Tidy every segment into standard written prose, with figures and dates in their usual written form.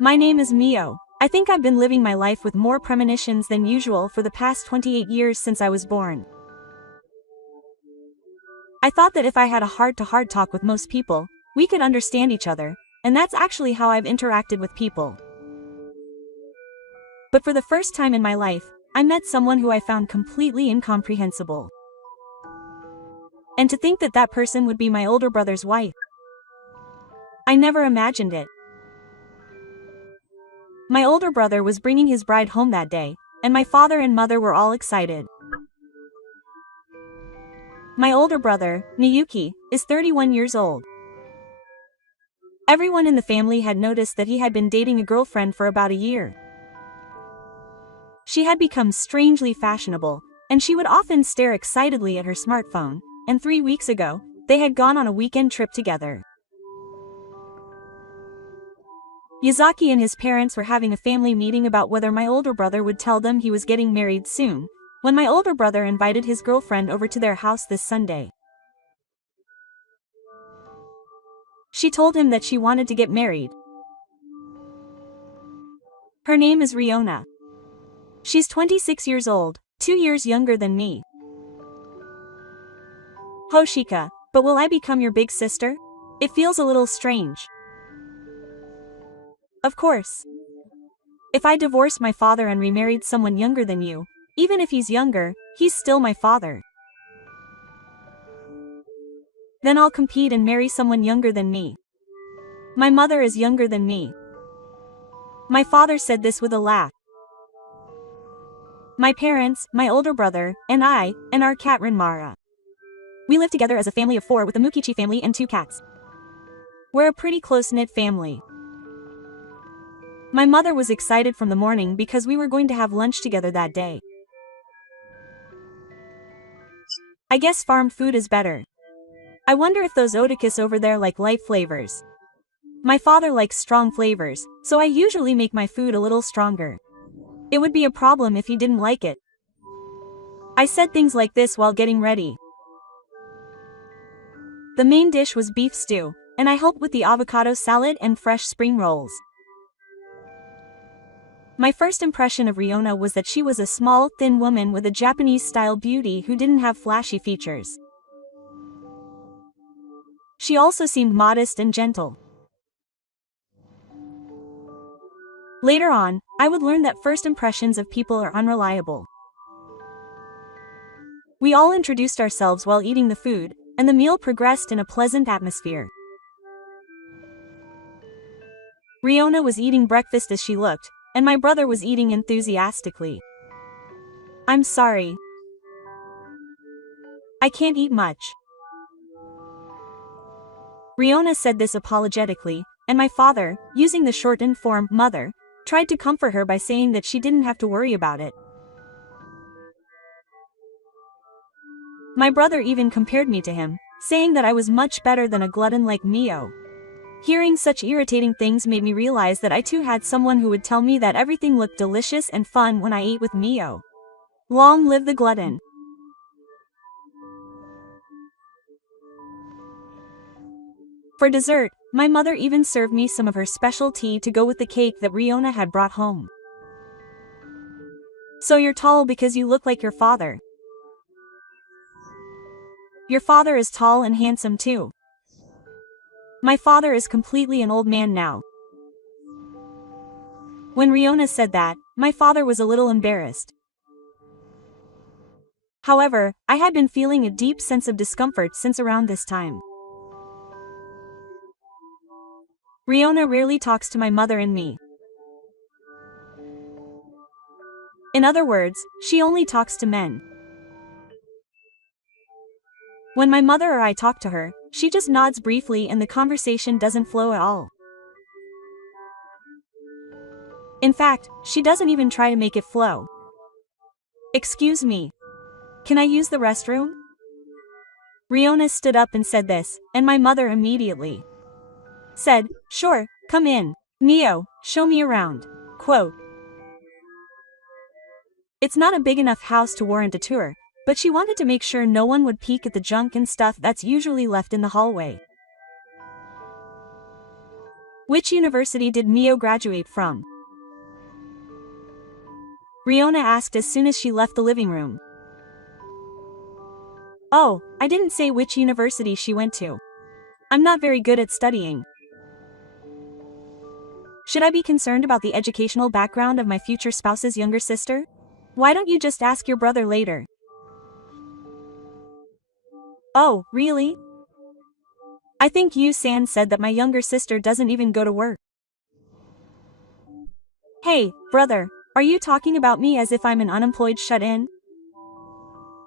My name is Mio. I think I've been living my life with more premonitions than usual for the past 28 years since I was born. I thought that if I had a heart-to-heart talk with most people, we could understand each other, and that's actually how I've interacted with people. But for the first time in my life, I met someone who I found completely incomprehensible. And to think that that person would be my older brother's wife. I never imagined it. My older brother was bringing his bride home that day, and my father and mother were all excited. My older brother, Niyuki, is 31 years old. Everyone in the family had noticed that he had been dating a girlfriend for about a year. She had become strangely fashionable, and she would often stare excitedly at her smartphone, and 3 weeks ago, they had gone on a weekend trip together. Yazaki and his parents were having a family meeting about whether my older brother would tell them he was getting married soon, when my older brother invited his girlfriend over to their house this Sunday. She told him that she wanted to get married. Her name is Riona. She's 26 years old, 2 years younger than me. Hoshika, but will I become your big sister? It feels a little strange. Of course. If I divorced my father and remarried someone younger than you, even if he's younger, he's still my father. Then I'll compete and marry someone younger than me. My mother is younger than me. My father said this with a laugh. My parents, my older brother, and I, and our cat Rinmara. We live together as a family of 4 with the Mukichi family and 2 cats. We're a pretty close-knit family. My mother was excited from the morning because we were going to have lunch together that day. I guess farm food is better. I wonder if those otakis over there like light flavors. My father likes strong flavors, so I usually make my food a little stronger. It would be a problem if he didn't like it. I said things like this while getting ready. The main dish was beef stew, and I helped with the avocado salad and fresh spring rolls. My first impression of Riona was that she was a small, thin woman with a Japanese-style beauty who didn't have flashy features. She also seemed modest and gentle. Later on, I would learn that first impressions of people are unreliable. We all introduced ourselves while eating the food, and the meal progressed in a pleasant atmosphere. Riona was eating breakfast as she looked, and my brother was eating enthusiastically. I'm sorry. I can't eat much. Riona said this apologetically, and my father, using the shortened form mother, tried to comfort her by saying that she didn't have to worry about it. My brother even compared me to him, saying that I was much better than a glutton like Mio. Hearing such irritating things made me realize that I too had someone who would tell me that everything looked delicious and fun when I ate with Mio. Long live the glutton. For dessert, my mother even served me some of her special tea to go with the cake that Riona had brought home. So you're tall because you look like your father. Your father is tall and handsome too. My father is completely an old man now. When Riona said that, my father was a little embarrassed. However, I had been feeling a deep sense of discomfort since around this time. Riona rarely talks to my mother and me. In other words, she only talks to men. When my mother or I talk to her, she just nods briefly and the conversation doesn't flow at all. In fact, she doesn't even try to make it flow. Excuse me. Can I use the restroom? Riona stood up and said this, and my mother immediately said, sure, come in. Mio, show me around. Quote. It's not a big enough house to warrant a tour, but she wanted to make sure no one would peek at the junk and stuff that's usually left in the hallway. Which university did Mio graduate from? Riona asked as soon as she left the living room. Oh, I didn't say which university she went to. I'm not very good at studying. Should I be concerned about the educational background of my future spouse's younger sister? Why don't you just ask your brother later? Oh, really? I think Yu-san said that my younger sister doesn't even go to work. Hey, brother, are you talking about me as if I'm an unemployed shut-in?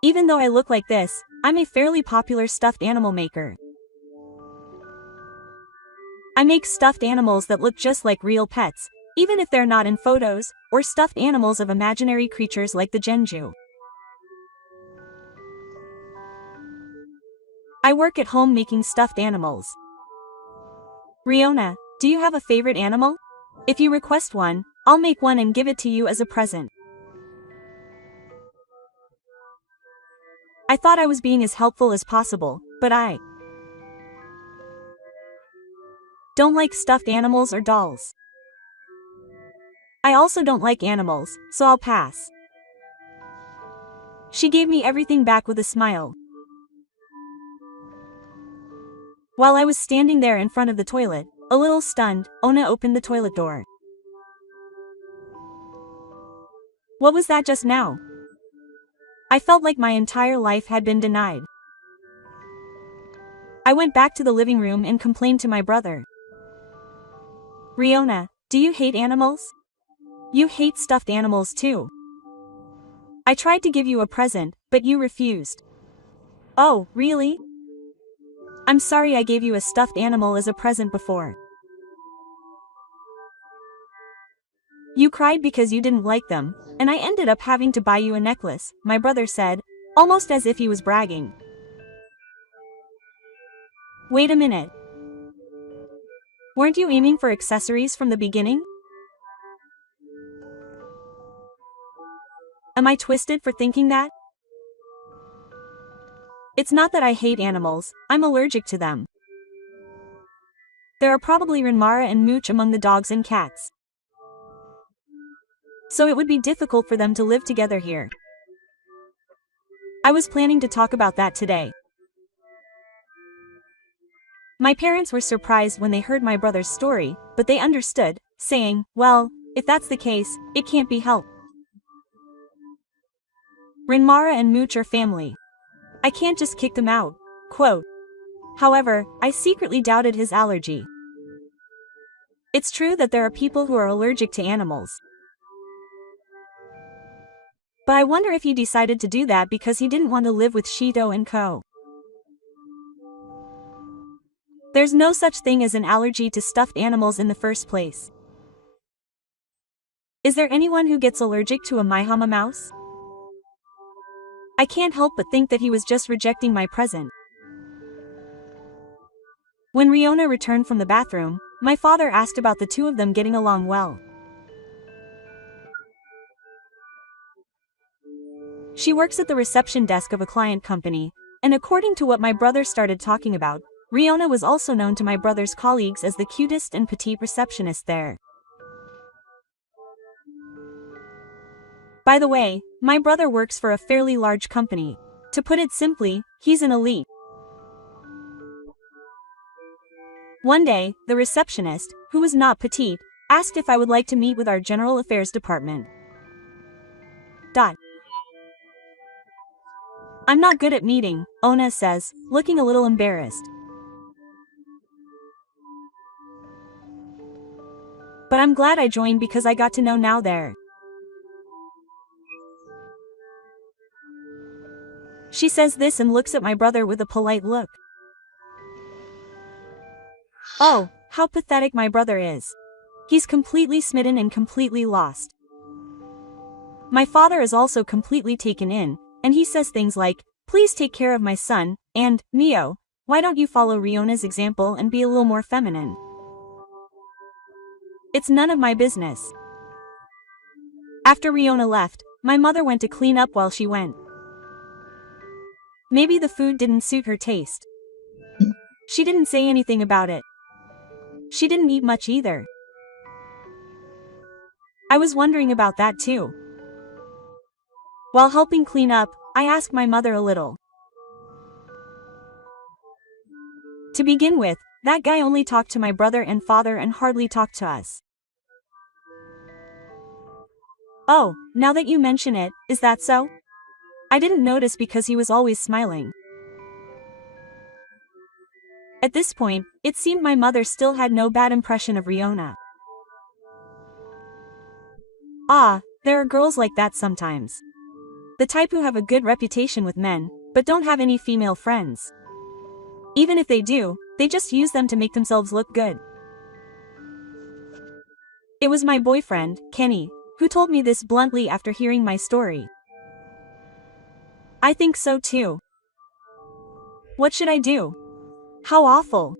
Even though I look like this, I'm a fairly popular stuffed animal maker. I make stuffed animals that look just like real pets, even if they're not in photos, or stuffed animals of imaginary creatures like the Genju. I work at home making stuffed animals. Riona, do you have a favorite animal? If you request one, I'll make one and give it to you as a present. I thought I was being as helpful as possible, but I don't like stuffed animals or dolls. I also don't like animals, so I'll pass. She gave me everything back with a smile. While I was standing there in front of the toilet, a little stunned, Ona opened the toilet door. What was that just now? I felt like my entire life had been denied. I went back to the living room and complained to my brother. Riona, do you hate animals? You hate stuffed animals too. I tried to give you a present, but you refused. Oh, really? I'm sorry I gave you a stuffed animal as a present before. You cried because you didn't like them, and I ended up having to buy you a necklace, my brother said, almost as if he was bragging. Wait a minute. Weren't you aiming for accessories from the beginning? Am I twisted for thinking that? It's not that I hate animals, I'm allergic to them. There are probably Renmara and Mooch among the dogs and cats. So it would be difficult for them to live together here. I was planning to talk about that today. My parents were surprised when they heard my brother's story, but they understood, saying, well, if that's the case, it can't be helped. Renmara and Mooch are family. I can't just kick them out. Quote. However, I secretly doubted his allergy. It's true that there are people who are allergic to animals. But I wonder if he decided to do that because he didn't want to live with Shito and Co. There's no such thing as an allergy to stuffed animals in the first place. Is there anyone who gets allergic to a Maihama mouse? I can't help but think that he was just rejecting my present. When Riona returned from the bathroom, my father asked about the two of them getting along well. She works at the reception desk of a client company, and according to what my brother started talking about, Riona was also known to my brother's colleagues as the cutest and petite receptionist there. By the way, my brother works for a fairly large company. To put it simply, he's an elite. One day, the receptionist, who was not petite, asked if I would like to meet with our general affairs department. I'm not good at meeting, Ona says, looking a little embarrassed. But I'm glad I joined because I got to know now there. She says this and looks at my brother with a polite look. Oh, how pathetic my brother is. He's completely smitten and completely lost. My father is also completely taken in, and he says things like, please take care of my son, and, Mio, why don't you follow Riona's example and be a little more feminine? It's none of my business. After Riona left, my mother went to clean up while she went. Maybe the food didn't suit her taste. She didn't say anything about it. she didn't eat much either. I was wondering about that too. While helping clean up, I asked my mother a little. To begin with, that guy only talked to my brother and father and hardly talked to us. Oh, now that you mention it, is that so? I didn't notice because he was always smiling. At this point, it seemed my mother still had no bad impression of Riona. Ah, there are girls like that sometimes. The type who have a good reputation with men, but don't have any female friends. Even if they do, they just use them to make themselves look good. It was my boyfriend, Kenny, who told me this bluntly after hearing my story. I think so too. What should I do? How awful.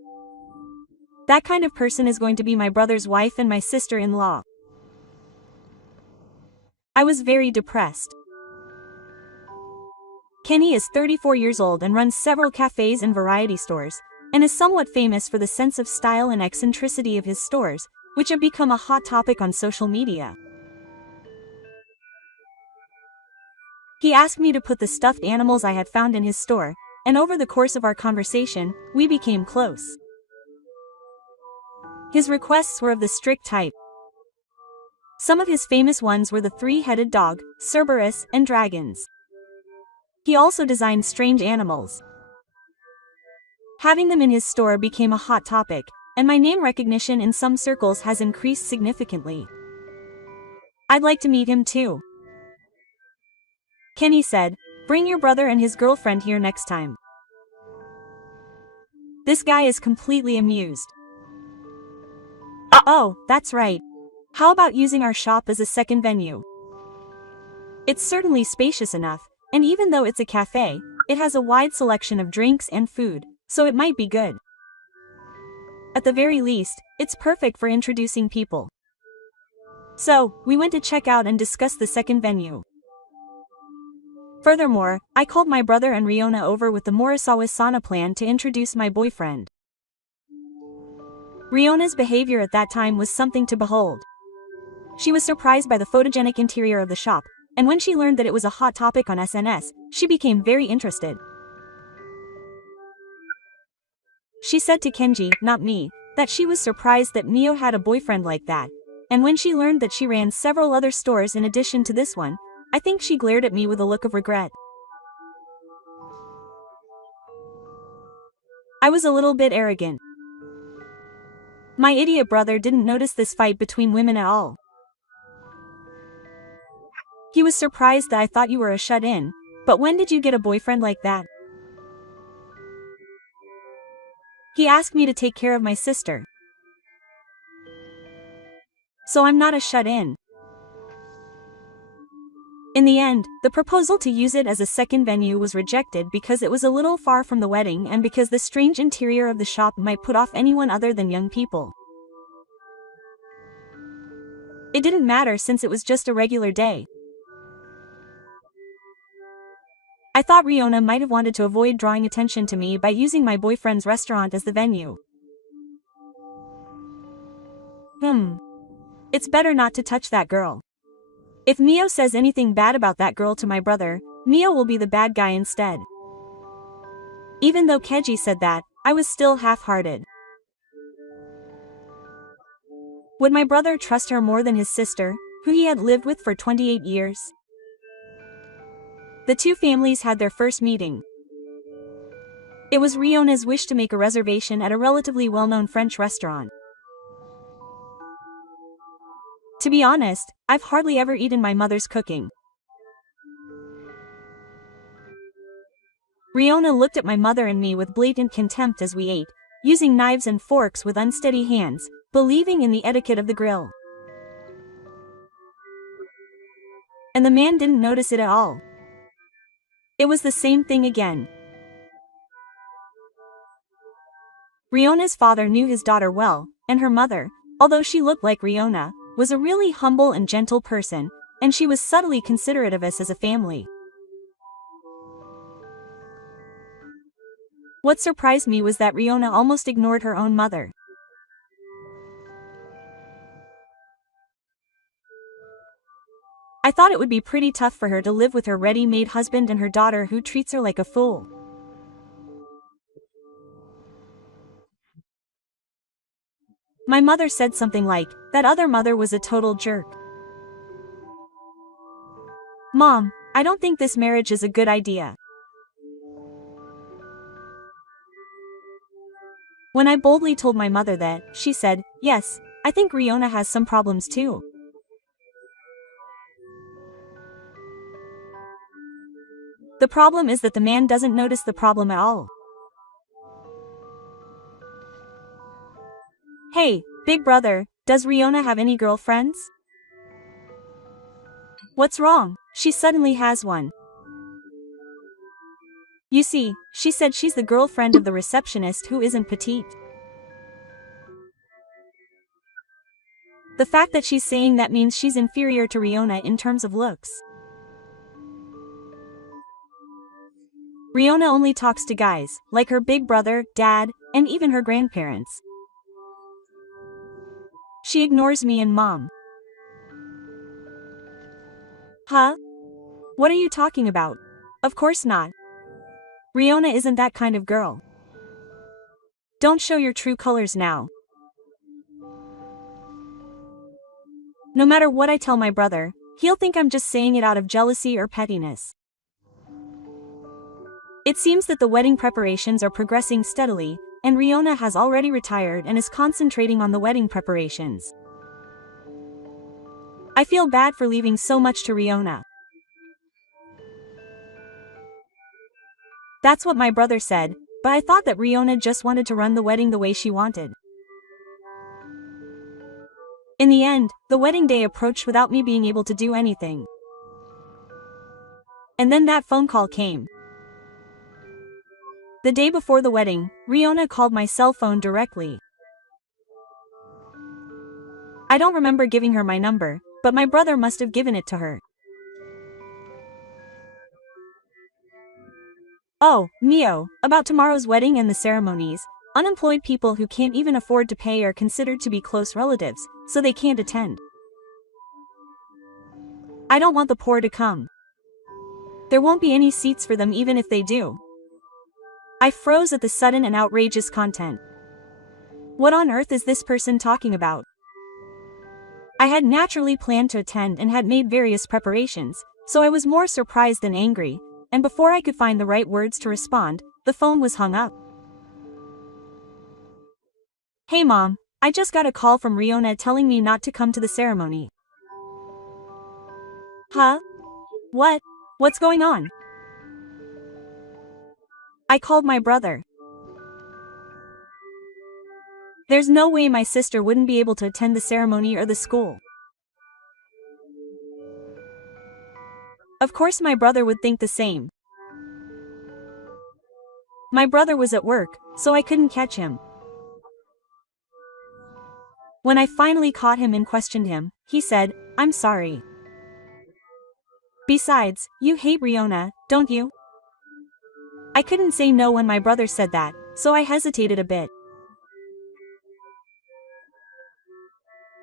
That kind of person is going to be my brother's wife and my sister-in-law. I was very depressed. Kenny is 34 years old and runs several cafes and variety stores, and is somewhat famous for the sense of style and eccentricity of his stores, which have become a hot topic on social media. He asked me to put the stuffed animals I had found in his store, and over the course of our conversation, we became close. His requests were of the strict type. Some of his famous ones were the three-headed dog, Cerberus, and dragons. He also designed strange animals. Having them in his store became a hot topic, and my name recognition in some circles has increased significantly. I'd like to meet him too. Kenny said, "Bring your brother and his girlfriend here next time." This guy is completely amused. Oh, that's right. How about using our shop as a second venue? It's certainly spacious enough, and even though it's a cafe, it has a wide selection of drinks and food, so it might be good. At the very least, it's perfect for introducing people. So, we went to check out and discuss the second venue. Furthermore, I called my brother and Riona over with the Morisawa-sana plan to introduce my boyfriend. Riona's behavior at that time was something to behold. She was surprised by the photogenic interior of the shop, and when she learned that it was a hot topic on SNS, she became very interested. She said to Kenji, not me, that she was surprised that Mio had a boyfriend like that, and when she learned that she ran several other stores in addition to this one, I think she glared at me with a look of regret. I was a little bit arrogant. My idiot brother didn't notice this fight between women at all. He was surprised that I thought you were a shut-in, but when did you get a boyfriend like that? He asked me to take care of my sister. So I'm not a shut-in. In the end, the proposal to use it as a second venue was rejected because it was a little far from the wedding and because the strange interior of the shop might put off anyone other than young people. It didn't matter since it was just a regular day. I thought Riona might have wanted to avoid drawing attention to me by using my boyfriend's restaurant as the venue. It's better not to touch that girl. If Mio says anything bad about that girl to my brother, Mio will be the bad guy instead. Even though Keiji said that, I was still half-hearted. Would my brother trust her more than his sister, who he had lived with for 28 years? The two families had their first meeting. It was Riona's wish to make a reservation at a relatively well-known French restaurant. To be honest, I've hardly ever eaten my mother's cooking. Riona looked at my mother and me with blatant contempt as we ate, using knives and forks with unsteady hands, believing in the etiquette of the grill. And the man didn't notice it at all. It was the same thing again. Riona's father knew his daughter well, and her mother, although she looked like Riona, was a really humble and gentle person, and she was subtly considerate of us as a family. What surprised me was that Riona almost ignored her own mother. I thought it would be pretty tough for her to live with her ready-made husband and her daughter who treats her like a fool. My mother said something like, that other mother was a total jerk. Mom, I don't think this marriage is a good idea. When I boldly told my mother that, she said, yes, I think Riona has some problems too. The problem is that the man doesn't notice the problem at all. Hey, big brother, does Riona have any girlfriends? What's wrong? She suddenly has one. You see, she said she's the girlfriend of the receptionist who isn't petite. The fact that she's saying that means she's inferior to Riona in terms of looks. Riona only talks to guys, like her big brother, dad, and even her grandparents. She ignores me and mom. Huh? What are you talking about? Of course not. Riona isn't that kind of girl. Don't show your true colors now. No matter what I tell my brother, he'll think I'm just saying it out of jealousy or pettiness. It seems that the wedding preparations are progressing steadily, and Riona has already retired and is concentrating on the wedding preparations. I feel bad for leaving so much to Riona. That's what my brother said, but I thought that Riona just wanted to run the wedding the way she wanted. In the end, the wedding day approached without me being able to do anything. And then that phone call came. The day before the wedding, Riona called my cell phone directly. I don't remember giving her my number, but my brother must have given it to her. Oh, Mio, about tomorrow's wedding and the ceremonies. Unemployed people who can't even afford to pay are considered to be close relatives, so they can't attend. I don't want the poor to come. There won't be any seats for them even if they do. I froze at the sudden and outrageous content. What on earth is this person talking about? I had naturally planned to attend and had made various preparations, so I was more surprised than angry, and before I could find the right words to respond, the phone was hung up. Hey Mom, I just got a call from Riona telling me not to come to the ceremony. Huh? What? What's going on? I called my brother. There's no way my sister wouldn't be able to attend the ceremony or the school. Of course my brother would think the same. My brother was at work, so I couldn't catch him. When I finally caught him and questioned him, he said, I'm sorry. Besides, you hate Riona, don't you? I couldn't say no when my brother said that, so I hesitated a bit.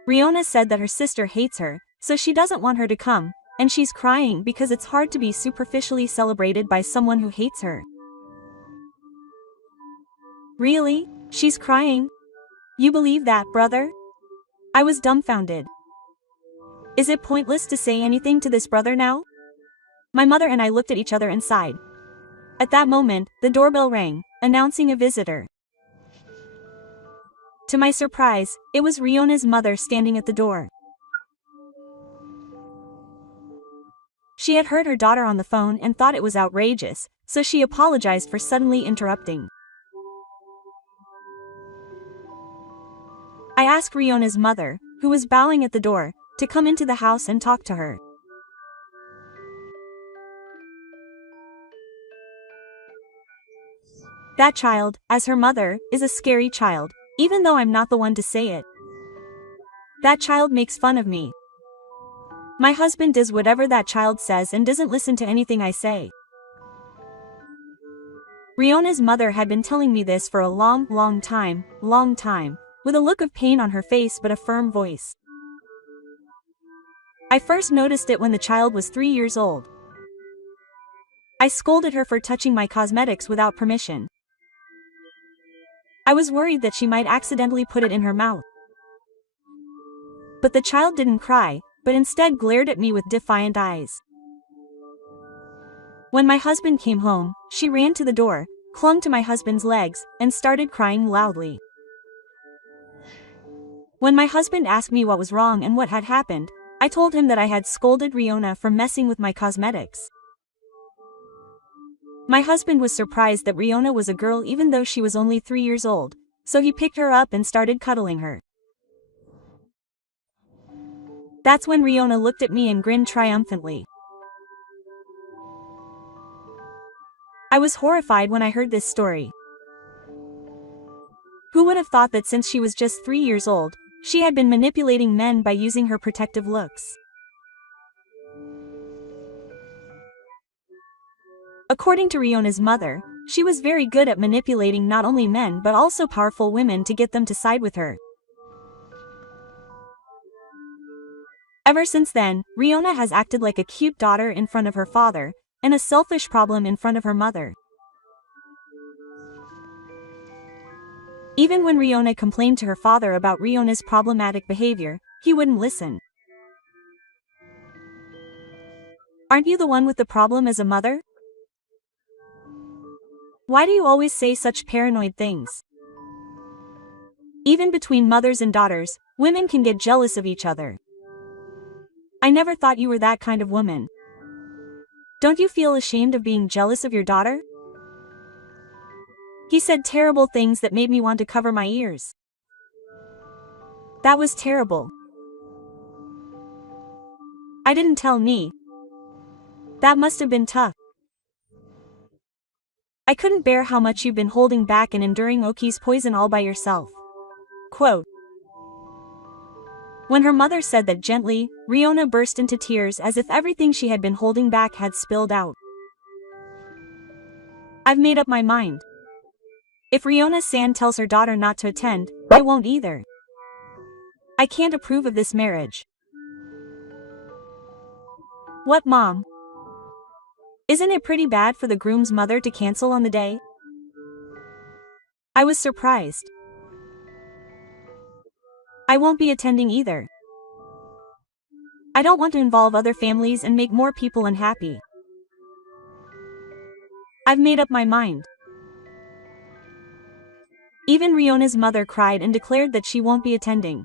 Riona said that her sister hates her, so she doesn't want her to come, and she's crying because it's hard to be superficially celebrated by someone who hates her. Really? She's crying? You believe that, brother? I was dumbfounded. Is it pointless to say anything to this brother now? My mother and I looked at each other and sighed. At that moment, the doorbell rang, announcing a visitor. To my surprise, it was Riona's mother standing at the door. She had heard her daughter on the phone and thought it was outrageous, so she apologized for suddenly interrupting. I asked Riona's mother, who was bowing at the door, to come into the house and talk to her. That child, as her mother, is a scary child, even though I'm not the one to say it. That child makes fun of me. My husband does whatever that child says and doesn't listen to anything I say. Riona's mother had been telling me this for a long time, with a look of pain on her face but a firm voice. I first noticed it when the child was 3 years old. I scolded her for touching my cosmetics without permission. I was worried that she might accidentally put it in her mouth. But the child didn't cry, but instead glared at me with defiant eyes. When my husband came home, she ran to the door, clung to my husband's legs, and started crying loudly. When my husband asked me what was wrong and what had happened, I told him that I had scolded Riona for messing with my cosmetics. My husband was surprised that Riona was a girl even though she was only 3 years old, so he picked her up and started cuddling her. That's when Riona looked at me and grinned triumphantly. I was horrified when I heard this story. Who would have thought that since she was just 3 years old, she had been manipulating men by using her protective looks? According to Riona's mother, she was very good at manipulating not only men but also powerful women to get them to side with her. Ever since then, Riona has acted like a cute daughter in front of her father, and a selfish problem in front of her mother. Even when Riona complained to her father about Riona's problematic behavior, he wouldn't listen. Aren't you the one with the problem as a mother? Why do you always say such paranoid things? Even between mothers and daughters, women can get jealous of each other. I never thought you were that kind of woman. Don't you feel ashamed of being jealous of your daughter? He said terrible things that made me want to cover my ears. That was terrible. I didn't tell me. That must have been tough. I couldn't bear how much you've been holding back and enduring Oki's poison all by yourself. Quote. When her mother said that gently, Riona burst into tears as if everything she had been holding back had spilled out. I've made up my mind. If Riona San tells her daughter not to attend, I won't either. I can't approve of this marriage. What, Mom? Isn't it pretty bad for the groom's mother to cancel on the day? I was surprised. I won't be attending either. I don't want to involve other families and make more people unhappy. I've made up my mind. Even Riona's mother cried and declared that she won't be attending.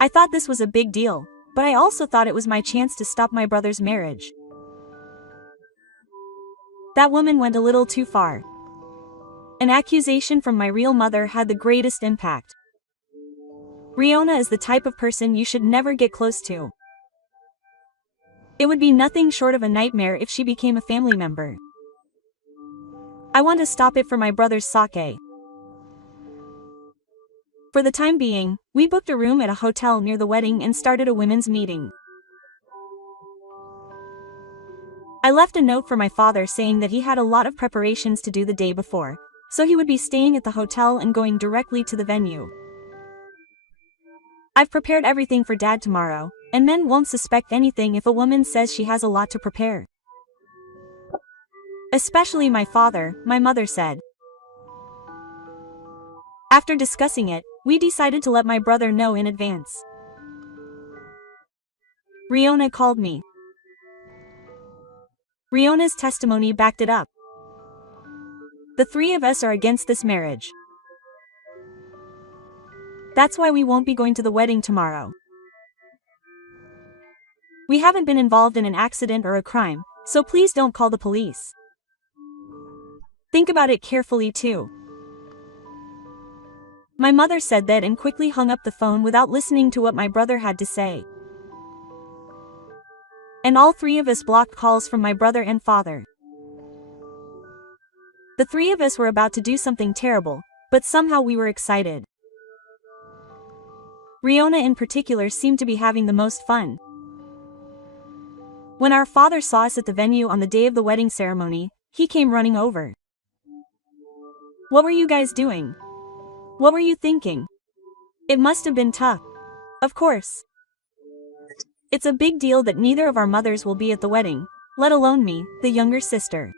I thought this was a big deal, but I also thought it was my chance to stop my brother's marriage. That woman went a little too far. An accusation from my real mother had the greatest impact. Riona is the type of person you should never get close to. It would be nothing short of a nightmare if she became a family member. I want to stop it for my brother's sake. For the time being, we booked a room at a hotel near the wedding and started a women's meeting. I left a note for my father saying that he had a lot of preparations to do the day before, so he would be staying at the hotel and going directly to the venue. I've prepared everything for Dad tomorrow, and men won't suspect anything if a woman says she has a lot to prepare. Especially my father, my mother said. After discussing it, we decided to let my brother know in advance. Riona called me. Riona's testimony backed it up. The three of us are against this marriage. That's why we won't be going to the wedding tomorrow. We haven't been involved in an accident or a crime, so please don't call the police. Think about it carefully too. My mother said that and quickly hung up the phone without listening to what my brother had to say. And all three of us blocked calls from my brother and father. The three of us were about to do something terrible, but somehow we were excited. Riona in particular seemed to be having the most fun. When our father saw us at the venue on the day of the wedding ceremony, he came running over. What were you guys doing? What were you thinking? It must have been tough. Of course. It's a big deal that neither of our mothers will be at the wedding, let alone me, the younger sister.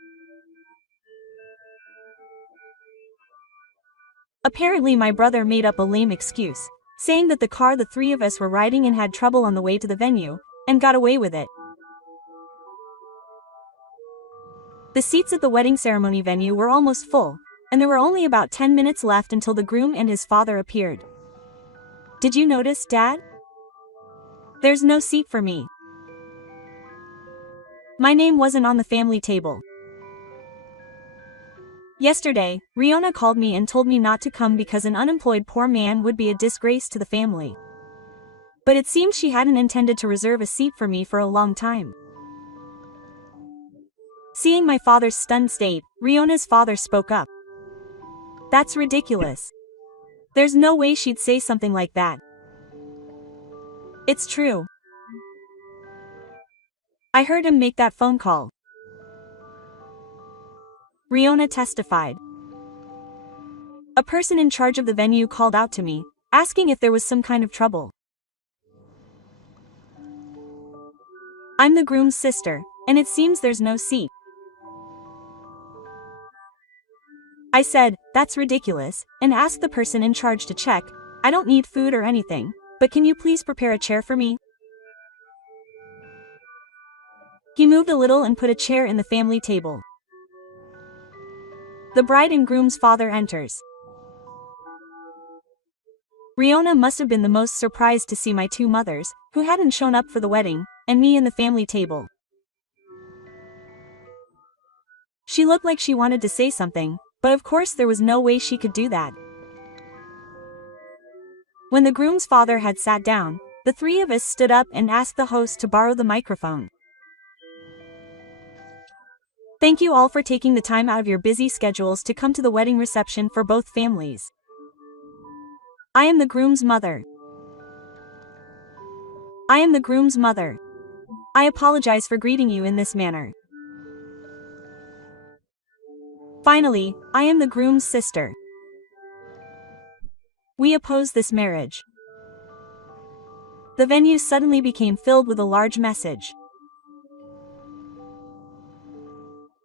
Apparently my brother made up a lame excuse, saying that the car the three of us were riding in had trouble on the way to the venue, and got away with it. The seats at the wedding ceremony venue were almost full, and there were only about 10 minutes left until the groom and his father appeared. Did you notice, Dad? There's no seat for me. My name wasn't on the family table. Yesterday, Riona called me and told me not to come because an unemployed poor man would be a disgrace to the family. But it seems she hadn't intended to reserve a seat for me for a long time. Seeing my father's stunned state, Riona's father spoke up. That's ridiculous. There's no way she'd say something like that. It's true. I heard him make that phone call. Riona testified. A person in charge of the venue called out to me, asking if there was some kind of trouble. I'm the groom's sister, and it seems there's no seat. I said, that's ridiculous, and asked the person in charge to check. I don't need food or anything, but can you please prepare a chair for me? He moved a little and put a chair in the family table. The bride and groom's father enters. Riona must have been the most surprised to see my two mothers, who hadn't shown up for the wedding, and me in the family table. She looked like she wanted to say something, but of course there was no way she could do that. When the groom's father had sat down, the three of us stood up and asked the host to borrow the microphone. Thank you all for taking the time out of your busy schedules to come to the wedding reception for both families. I am the groom's mother. I am the groom's mother. I apologize for greeting you in this manner. Finally, I am the groom's sister. We oppose this marriage. The venue suddenly became filled with a large message.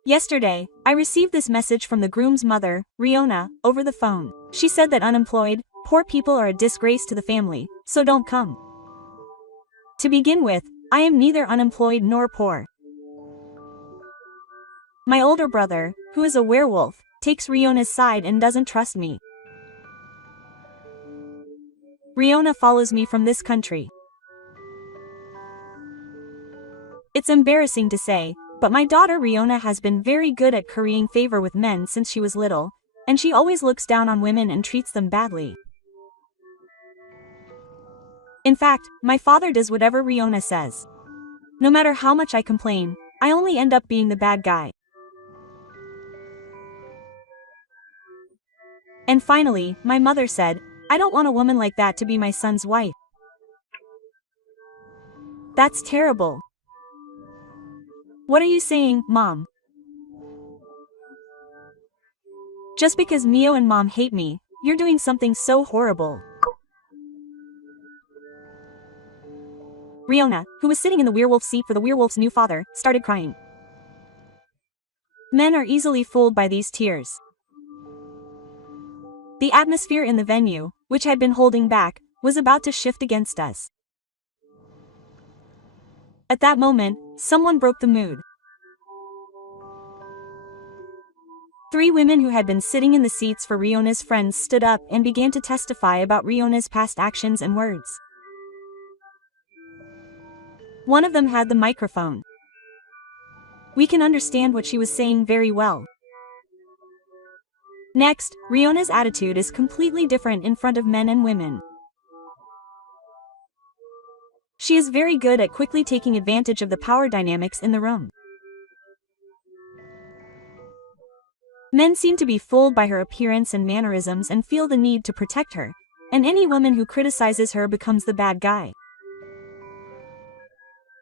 Yesterday, I received this message from the groom's mother, Riona, over the phone. She said that unemployed, poor people are a disgrace to the family, so don't come. To begin with, I am neither unemployed nor poor. My older brother, who is a werewolf, takes Riona's side and doesn't trust me. Riona follows me from this country. It's embarrassing to say, but my daughter Riona has been very good at currying favor with men since she was little, and she always looks down on women and treats them badly. In fact, my father does whatever Riona says. No matter how much I complain, I only end up being the bad guy. And finally, my mother said, I don't want a woman like that to be my son's wife. That's terrible. What are you saying, Mom? Just because Mio and Mom hate me, you're doing something so horrible. Riona, who was sitting in the werewolf seat for the werewolf's new father, started crying. Men are easily fooled by these tears. The atmosphere in the venue, which had been holding back, was about to shift against us. At that moment, someone broke the mood. Three women who had been sitting in the seats for Riona's friends stood up and began to testify about Riona's past actions and words. One of them had the microphone. We can understand what she was saying very well. Next, Riona's attitude is completely different in front of men and women. She is very good at quickly taking advantage of the power dynamics in the room. Men seem to be fooled by her appearance and mannerisms and feel the need to protect her, and any woman who criticizes her becomes the bad guy.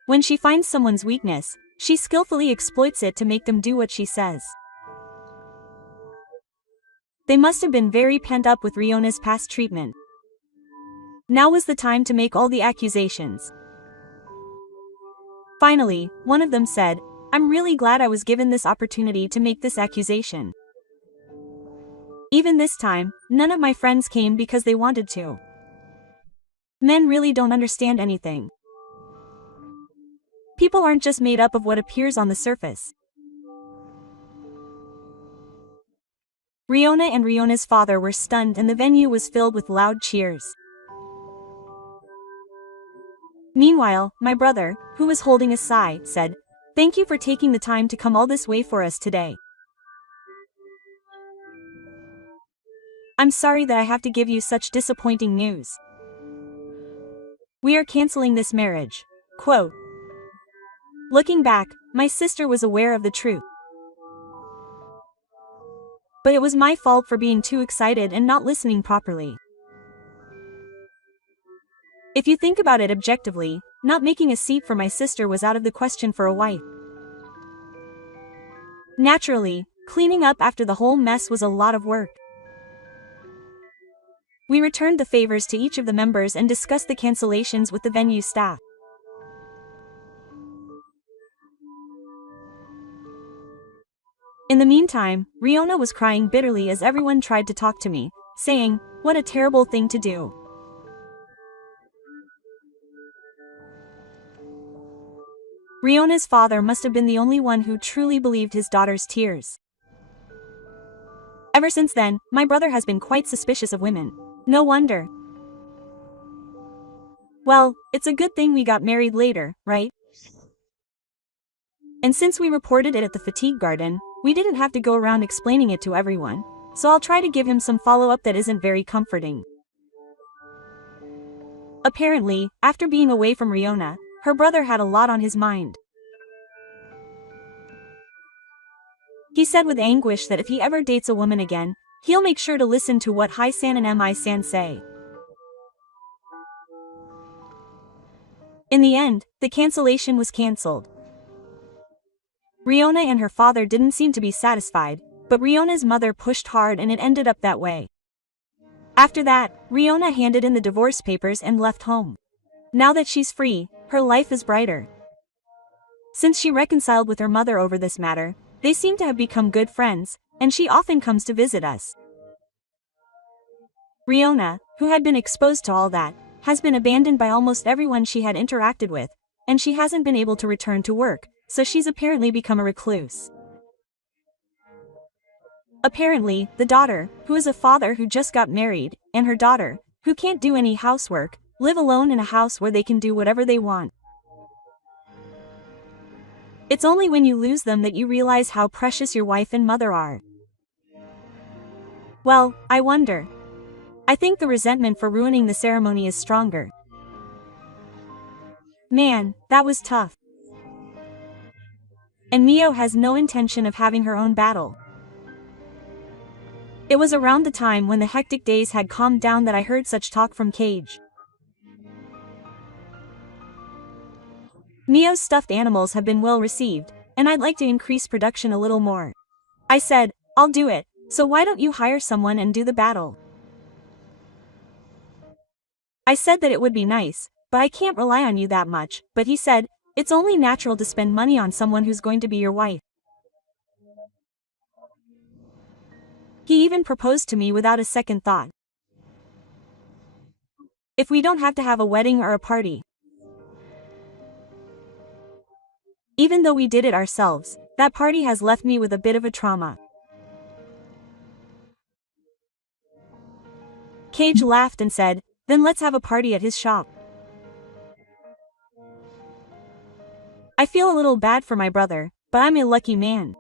When she finds someone's weakness, she skillfully exploits it to make them do what she says. They must have been very pent up with Riona's past treatment. Now was the time to make all the accusations. Finally, one of them said, "I'm really glad I was given this opportunity to make this accusation." Even this time, none of my friends came because they wanted to. Men really don't understand anything. People aren't just made up of what appears on the surface. Riona and Riona's father were stunned and the venue was filled with loud cheers. Meanwhile, my brother, who was holding a sigh, said, "Thank you for taking the time to come all this way for us today. I'm sorry that I have to give you such disappointing news. We are canceling this marriage." Quote. Looking back, my sister was aware of the truth. But it was my fault for being too excited and not listening properly. If you think about it objectively, not making a seat for my sister was out of the question for a wife. Naturally, cleaning up after the whole mess was a lot of work. We returned the favors to each of the members and discussed the cancellations with the venue staff. In the meantime, Riona was crying bitterly as everyone tried to talk to me, saying, "What a terrible thing to do." Riona's father must have been the only one who truly believed his daughter's tears. Ever since then, my brother has been quite suspicious of women. No wonder. Well, it's a good thing we got married later, right? And since we reported it at the fatigue garden, we didn't have to go around explaining it to everyone, so I'll try to give him some follow-up that isn't very comforting. Apparently, after being away from Riona, her brother had a lot on his mind. He said with anguish that if he ever dates a woman again, he'll make sure to listen to what Hai-san and Mi-san say. In the end, the cancellation was cancelled. Riona and her father didn't seem to be satisfied, but Riona's mother pushed hard and it ended up that way. After that, Riona handed in the divorce papers and left home. Now that she's free, her life is brighter. Since she reconciled with her mother over this matter, they seem to have become good friends, and she often comes to visit us. Riona, who had been exposed to all that, has been abandoned by almost everyone she had interacted with, and she hasn't been able to return to work, so she's apparently become a recluse. Apparently, the daughter, who is a father who just got married, and her daughter, who can't do any housework, live alone in a house where they can do whatever they want. It's only when you lose them that you realize how precious your wife and mother are. Well, I wonder. I think the resentment for ruining the ceremony is stronger. Man, that was tough. And Mio has no intention of having her own battle. It was around the time when the hectic days had calmed down that I heard such talk from Cage. Mio's stuffed animals have been well received, and I'd like to increase production a little more. I said, "I'll do it, so why don't you hire someone and do the battle?" I said that it would be nice, but I can't rely on you that much, but he said, "It's only natural to spend money on someone who's going to be your wife." He even proposed to me without a second thought. If we don't have to have a wedding or a party. Even though we did it ourselves, that party has left me with a bit of a trauma. Cage laughed and said, "Then let's have a party at his shop." I feel a little bad for my brother, but I'm a lucky man.